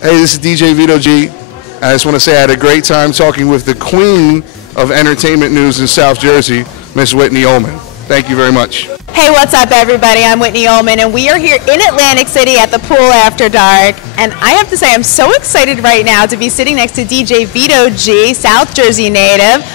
Hey, this is DJ Vito G. I just want to say I had a great time talking with the queen of entertainment news in South Jersey, Miss Whitney Ullman. Thank you very much. Hey, what's up, everybody? I'm Whitney Ullman, and we are here in Atlantic City at the pool after dark. And I have to say, I'm so excited right now to be sitting next to DJ Vito G, South Jersey native.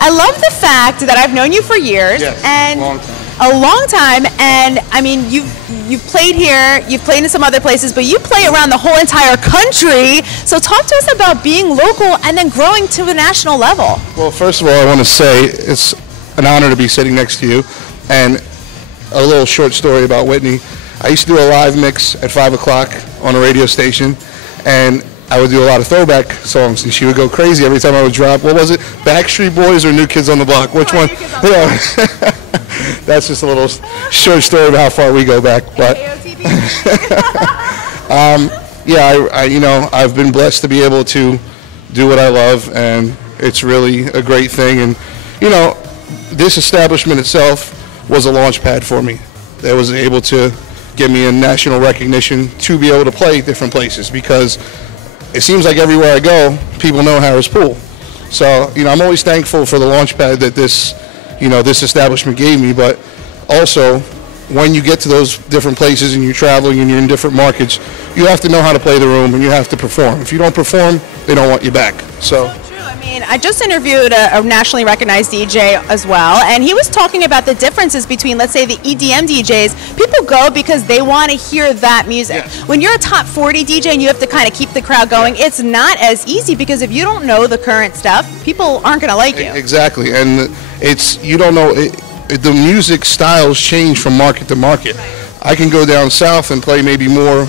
I love the fact that I've known you for years, and a long time. And I mean, you've played here, you've played in some other places, but you play around the whole entire country. So talk to us about being local and then growing to a national level. Well, first of all, I want to say it's an honor to be sitting next to you. And a little short story about Whitney. I used to do a live mix at 5 o'clock on a radio station, and I would do a lot of throwback songs, and she would go crazy every time I would drop, what was it, Backstreet Boys or New Kids on the Block? Which one? Yeah. That's just a little short story about how far we go back. But yeah, I've been blessed to be able to do what I love, and it's really a great thing. And you know, this establishment itself was a launch pad for me. That was able to give me a national recognition to be able to play different places, because it seems like everywhere I go, people know Harris Pool. So, you know, I'm always thankful for the launch pad that this establishment gave me, but also when you get to those different places and you're traveling and you're in different markets, you have to know how to play the room and you have to perform. If you don't perform, they don't want you back. So I just interviewed a nationally recognized DJ as well, and he was talking about the differences between, let's say, the EDM DJs. People go because they want to hear that music. Yes. When you're a top 40 DJ and you have to kind of keep the crowd going, it's not as easy, because if you don't know the current stuff, people aren't going to like you. Exactly, and you don't know, the music styles change from market to market. I can go down south and play maybe more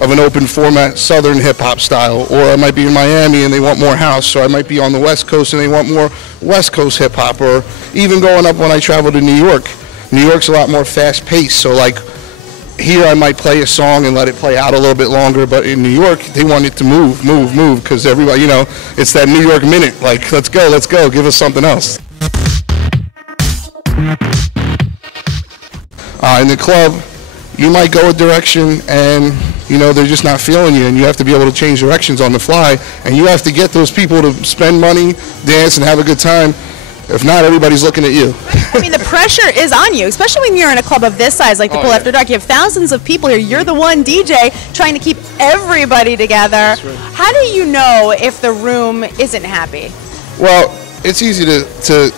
of an open format southern hip-hop style, or I might be in Miami and they want more house, so I might be on the West Coast and they want more West Coast hip-hop. Or even going up when I travel to New York. New York's a lot more fast-paced, so like here I might play a song and let it play out a little bit longer, but in New York they want it to move, because everybody, you know, it's that New York minute, like let's go, give us something else. In the club, you might go a direction and you know, they're just not feeling you, and you have to be able to change directions on the fly, and you have to get those people to spend money, dance, and have a good time. If not, everybody's looking at you. I mean, the pressure is on you, especially when you're in a club of this size, like the Pool After Dark. You have thousands of people here. You're the one DJ trying to keep everybody together. That's right. How do you know if the room isn't happy? Well, it's easy to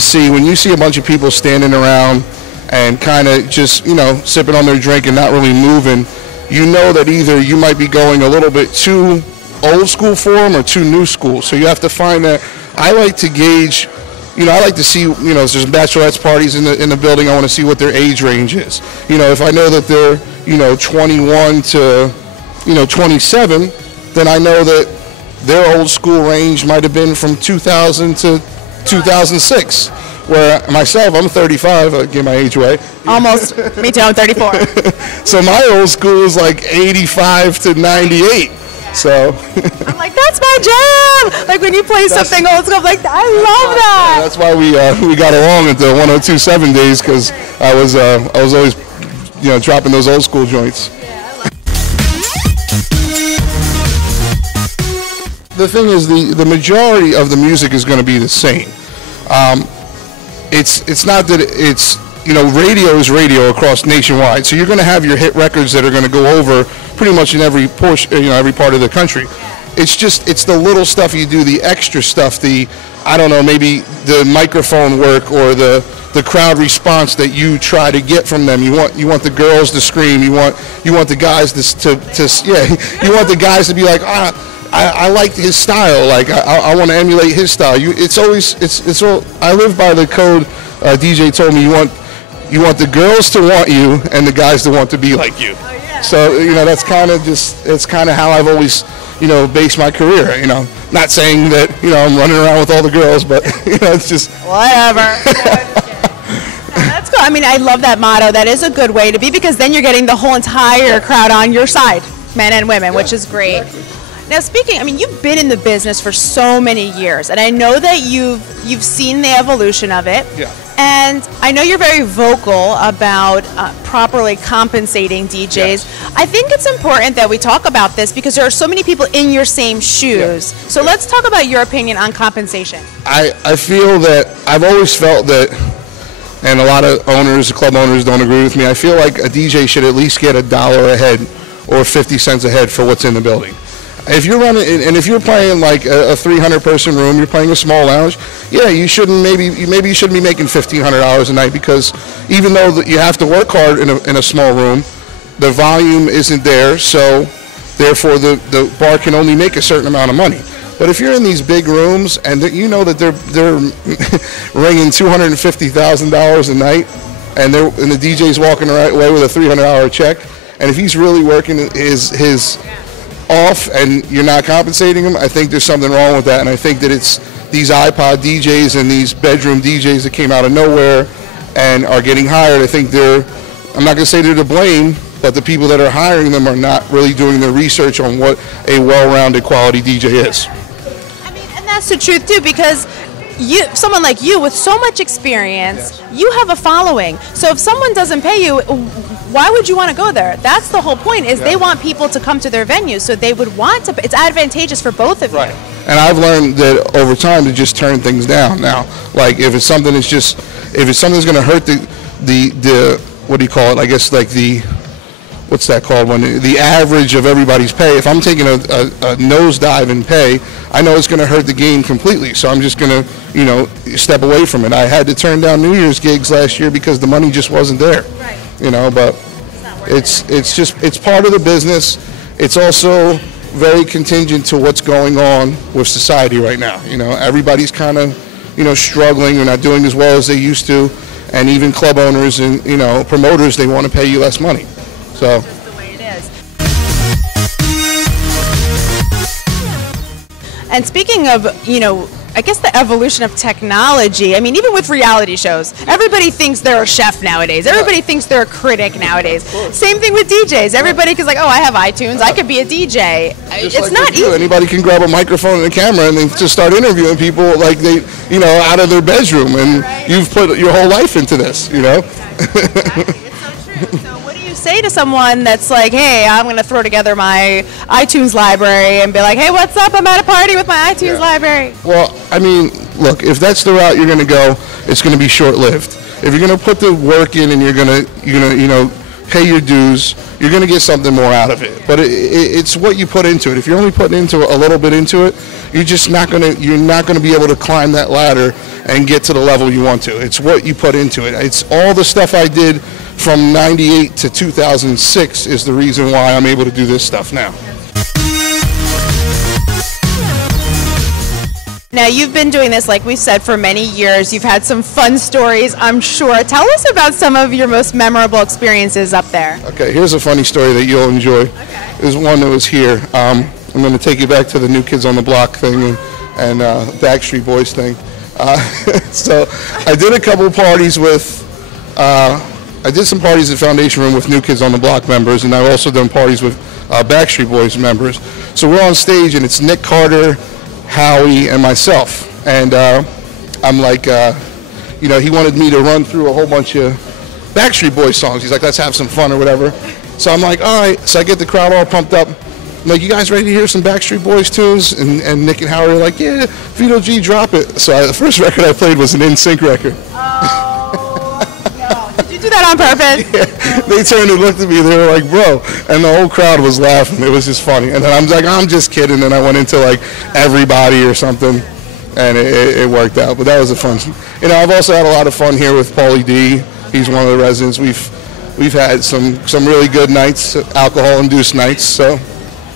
see when you see a bunch of people standing around and kind of just, you know, sipping on their drink and not really moving. You know that either you might be going a little bit too old school for them or too new school. So you have to find that. I like to gauge, you know, I like to see, you know, if there's bachelorettes parties in the building, I want to see what their age range is. You know, if I know that they're, you know, 21 to, you know, 27, then I know that their old school range might have been from 2000 to 2006. Where myself, I'm 35, I'll give my age away. Almost. Me too, I'm 34. So my old school is like 85 to 98. Yeah. So I'm like, that's my jam! Like when you play something old school, I'm like, I love that! That's why we got along at the 1027 days, because I was always, you know, dropping those old school joints. Yeah, the thing is, the majority of the music is going to be the same. It's not that it's, you know, radio is radio across nationwide. So you're going to have your hit records that are going to go over pretty much in every portion, you know, every part of the country. It's just, it's the little stuff you do, the extra stuff, I don't know, maybe the microphone work or the crowd response that you try to get from them. You want the girls to scream. You want the guys you want the guys to be like, I like his style. Like I want to emulate his style. It's all. I live by the code. DJ told me you want the girls to want you and the guys to want to be like you. Oh, yeah. So you know it's kind of how I've always, you know, based my career. You know, not saying that, you know, I'm running around with all the girls, but you know, it's just whatever. That's cool. I mean, I love that motto. That is a good way to be, because then you're getting the whole entire crowd on your side, men and women, which is great. Exactly. Now, speaking, I mean, you've been in the business for so many years, and I know that you've seen the evolution of it. Yeah. And I know you're very vocal about properly compensating DJs. Yes. I think it's important that we talk about this because there are so many people in your same shoes. Yes. So let's talk about your opinion on compensation. I feel that I've always felt that, and a lot of owners, club owners don't agree with me, I feel like a DJ should at least get $1 a head or 50 cents a head for what's in the building. If you're running, and if you're playing like a 300-person room, you're playing a small lounge, yeah, you shouldn't maybe you shouldn't be making $1,500 a night, because even though you have to work hard in a small room, the volume isn't there, so therefore the bar can only make a certain amount of money. But if you're in these big rooms and you know that they're ringing $250,000 a night, and the DJ's walking away with a $300 check, and if he's really working his off and you're not compensating him, I think there's something wrong with that. And I think that it's these iPod DJs and these bedroom DJs that came out of nowhere and are getting hired. I think I'm not going to say they're to blame, but the people that are hiring them are not really doing their research on what a well-rounded quality DJ is. I mean, and that's the truth too, because someone like you with so much experience, yes, you have a following. So if someone doesn't pay you, why would you want to go there? That's the whole point, is they want people to come to their venues, so they would want to. It's advantageous for both of you. Right. And I've learned that over time to just turn things down. Now, like if it's something that's going to hurt the what do you call it? I guess like what's that called, when the average of everybody's pay. If I'm taking a nosedive in pay, I know it's going to hurt the game completely. So I'm just going to, step away from it. I had to turn down New Year's gigs last year because the money just wasn't there. Right. But it's part of the business. It's also very contingent to what's going on with society right now. Everybody's kind of, struggling. They're not doing as well as they used to. And even club owners and, promoters, they want to pay you less money. So. That's just the way it is. And speaking of, I guess the evolution of technology, I mean, even with reality shows, everybody thinks they're a chef nowadays. Everybody thinks they're a critic nowadays. Same thing with DJs. Everybody is like, oh, I have iTunes. I could be a DJ. Just it's like not easy. Anybody can grab a microphone and a camera and then just start interviewing people like they, out of their bedroom. And you've put your whole life into this, Exactly. It's so true. So what do you say to someone that's like, hey, I'm going to throw together my iTunes library and be like, hey, what's up? I'm at a party with my iTunes library. Well, I mean, look, if that's the route you're going to go, it's going to be short-lived. If you're going to put the work in and you're going to pay your dues, you're going to get something more out of it. But it's what you put into it. If you're only putting a little bit into it, you're not going to be able to climb that ladder and get to the level you want to. It's what you put into it. It's all the stuff I did from 98 to 2006 is the reason why I'm able to do this stuff now. Now, you've been doing this, like we said, for many years. You've had some fun stories, I'm sure. Tell us about some of your most memorable experiences up there. Okay, here's a funny story that you'll enjoy. Okay. There's one that was here. I'm going to take you back to the New Kids on the Block thing and Backstreet Boys thing. So I did a couple of parties I did some parties at Foundation Room with New Kids on the Block members, and I've also done parties with Backstreet Boys members. So we're on stage, and it's Nick Carter, Howie, and myself. And I'm like, he wanted me to run through a whole bunch of Backstreet Boys songs. He's like, let's have some fun or whatever. So I'm like, all right. So I get the crowd all pumped up. I'm like, you guys ready to hear some Backstreet Boys tunes? And Nick and Howie are like, yeah, Vito G, drop it. So the first record I played was an NSYNC record. Do that on purpose? Yeah. They turned and looked at me. They were like, bro. And the whole crowd was laughing. It was just funny. And then I'm like, I'm just kidding. And I went into like Everybody or something. And it worked out. But that was a fun. I've also had a lot of fun here with Pauly D. He's one of the residents. We've had some really good nights, alcohol-induced nights. So.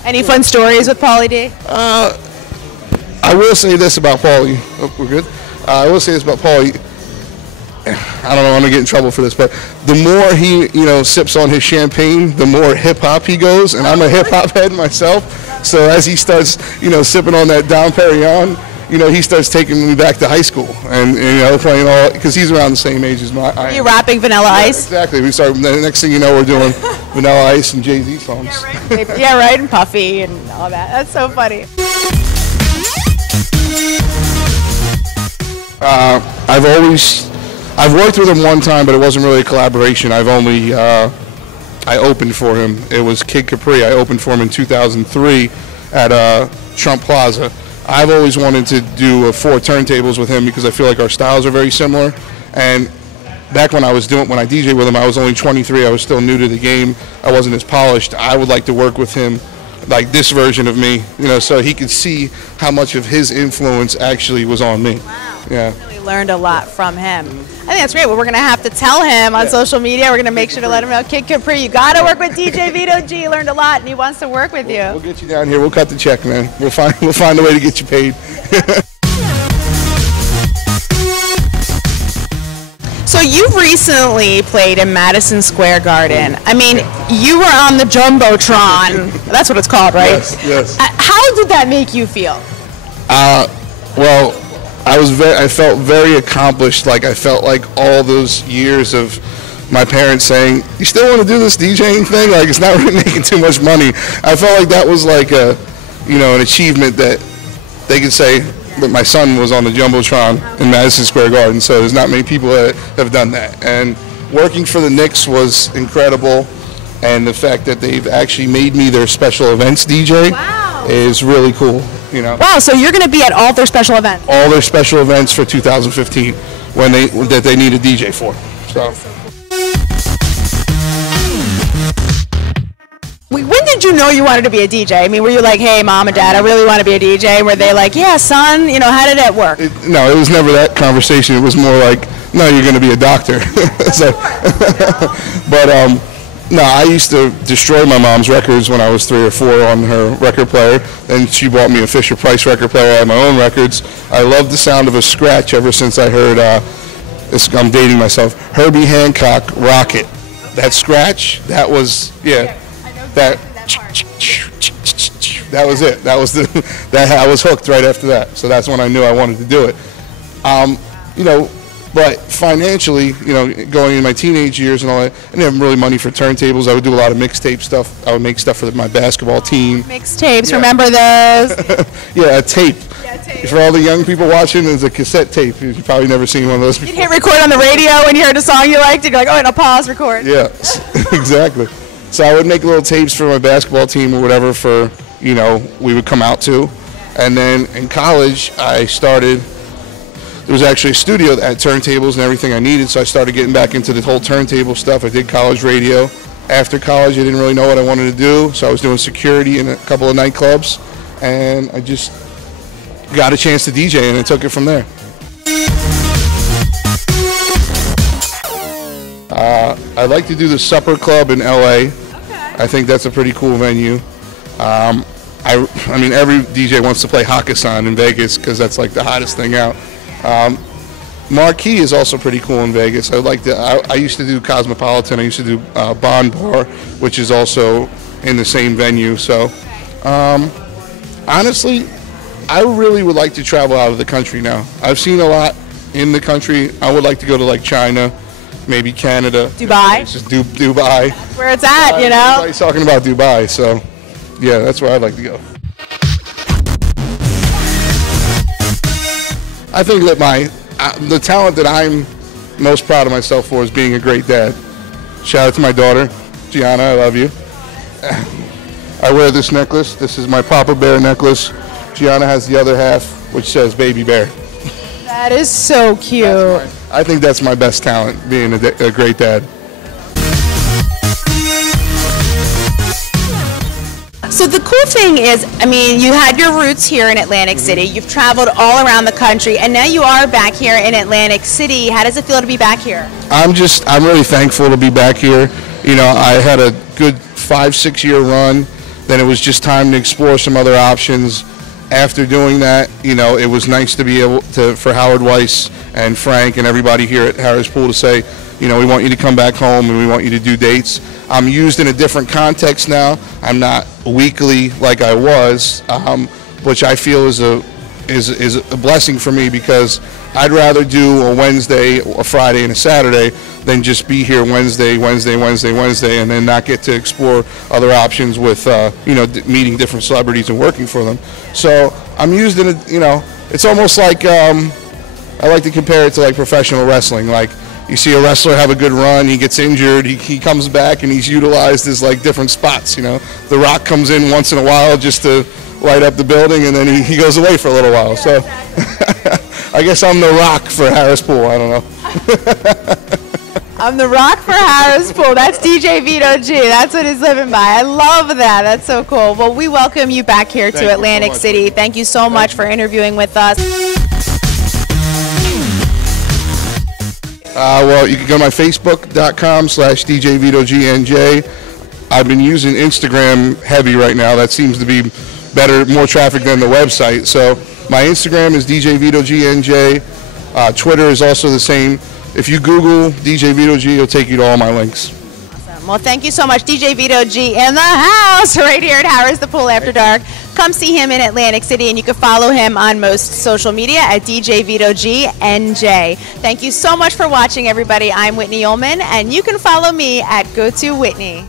Any fun stories with Pauly D? I will say this about Pauly. Oh, we're good. I will say this about Pauly. I don't know, I'm going to get in trouble for this, but the more he, sips on his champagne, the more hip-hop he goes, and I'm a hip-hop head myself, so as he starts, sipping on that Dom Perignon, he starts taking me back to high school, and playing all, because he's around the same age as I am. You rapping Vanilla Ice? Exactly, we start, the next thing you know, we're doing Vanilla Ice and Jay-Z songs. Yeah, right. Yeah, right, and Puffy and all that. That's so funny. I've worked with him one time, but it wasn't really a collaboration. I've only I opened for him. It was Kid Capri. I opened for him in 2003 at Trump Plaza. I've always wanted to do 4 turntables with him because I feel like our styles are very similar. And back when I DJed with him, I was only 23. I was still new to the game. I wasn't as polished. I would like to work with him like this version of me, you know, so he could see how much of his influence actually was on me. Wow. Yeah. Really learned a lot from him. I think that's great. Well, we're going to have to tell him on social media. We're going to make sure to let him know, Kid Capri, you got to work with DJ Vito G. He learned a lot, and he wants to work with you. We'll get you down here. We'll cut the check, man. We'll find a way to get you paid. So you've recently played in Madison Square Garden. I mean, you were on the Jumbotron. That's what it's called, right? Yes, yes. How did that make you feel? Well, I felt very accomplished. Like, I felt like all those years of my parents saying, you still want to do this DJing thing? Like, it's not really making too much money. I felt like that was like an achievement that they could say that my son was on the Jumbotron in Madison Square Garden. So there's not many people that have done that. And working for the Knicks was incredible. And the fact that they've actually made me their special events DJ is really cool. You know. Wow, so you're going to be at all their special events? All their special events for 2015 that they need a DJ for. So. When did you know you wanted to be a DJ? I mean, were you like, hey, Mom and Dad, I really want to be a DJ? Were they like, yeah, son, you know, how did that work? No, it was never that conversation. It was more like, no, you're going to be a doctor. So, but, no, I used to destroy my mom's records when I was 3 or 4 on her record player. Then she bought me a Fisher-Price record player. I had my own records. I loved the sound of a scratch ever since I heard, I'm dating myself, Herbie Hancock, Rocket. That scratch, that was, yeah, that was it. That was I was hooked right after that. So that's when I knew I wanted to do it. You know, but financially, you know, going in my teenage years and all that, I didn't have really money for turntables. I would do a lot of mixtape stuff. I would make stuff for my basketball team. Mixtapes, yeah. Remember those? Yeah, a tape. Yeah, tape. For all the young people watching, there's a cassette tape. You've probably never seen one of those before. You'd hit record on the radio when you heard a song you liked, and you're like, oh, and I'll pause, record. Yeah, exactly. So I would make little tapes for my basketball team or whatever for, you know, we would come out to. And then in college, I started... There was actually a studio that had turntables and everything I needed, so I started getting back into the whole turntable stuff. I did college radio. After college, I didn't really know what I wanted to do, so I was doing security in a couple of nightclubs, and I just got a chance to DJ, and I took it from there. I like to do the Supperclub in LA. Okay. I think that's a pretty cool venue. I mean, every DJ wants to play Hakkasan in Vegas because that's like the hottest thing out. Marquee is also pretty cool in Vegas. I used to do Cosmopolitan. I used to do Bond Bar, which is also in the same venue. So, honestly, I really would like to travel out of the country now. I've seen a lot in the country. I would like to go to like China, maybe Canada. Dubai? Just Dubai. That's where it's at, you know? Everybody's talking about Dubai, so yeah, that's where I'd like to go. I think that the talent that I'm most proud of myself for is being a great dad. Shout out to my daughter, Gianna, I love you. I wear this necklace. This is my Papa Bear necklace. Gianna has the other half, which says Baby Bear. That is so cute. I think that's my best talent, being a great dad. So the cool thing is, I mean, you had your roots here in Atlantic City. You've traveled all around the country, and now you are back here in Atlantic City. How does it feel to be back here? I'm really thankful to be back here. You know, I had a good 5-6 year run. Then it was just time to explore some other options. After doing that, you know, it was nice to be able to, for Howard Weiss and Frank and everybody here at Harris Pool to say, you know, we want you to come back home and we want you to do dates. I'm used in a different context now. I'm not weekly like I was, which I feel is a blessing for me, because I'd rather do a Wednesday, a Friday, and a Saturday than just be here Wednesday, and then not get to explore other options with, you know, meeting different celebrities and working for them. So I'm used in a, you know, it's almost like, I like to compare it to like professional wrestling. Like, you see a wrestler have a good run, he gets injured, he comes back and he's utilized as like different spots. You know, The Rock comes in once in a while just to light up the building, and then he goes away for a little while. So I guess I'm The Rock for Harris Pool. I don't know. I'm The Rock for Harris Pool. That's DJ Vito G. That's what he's living by. I love that. That's so cool. Well, we welcome you back here to Atlantic City. Thank you so much for interviewing with us. Well, you can go to my facebook.com/DJVitoGNJ. I've been using Instagram heavy right now. That seems to be better, more traffic than the website. So my Instagram is DJVitoGNJ. Twitter is also the same. If you Google DJ Vito G, it'll take you to all my links. Awesome. Well, thank you so much, DJ Vito G in the house right here at Harris the Pool After Dark. Come see him in Atlantic City, and you can follow him on most social media at DJ Vito G NJ. Thank you so much for watching, everybody. I'm Whitney Ullman, and you can follow me at GoToWhitney.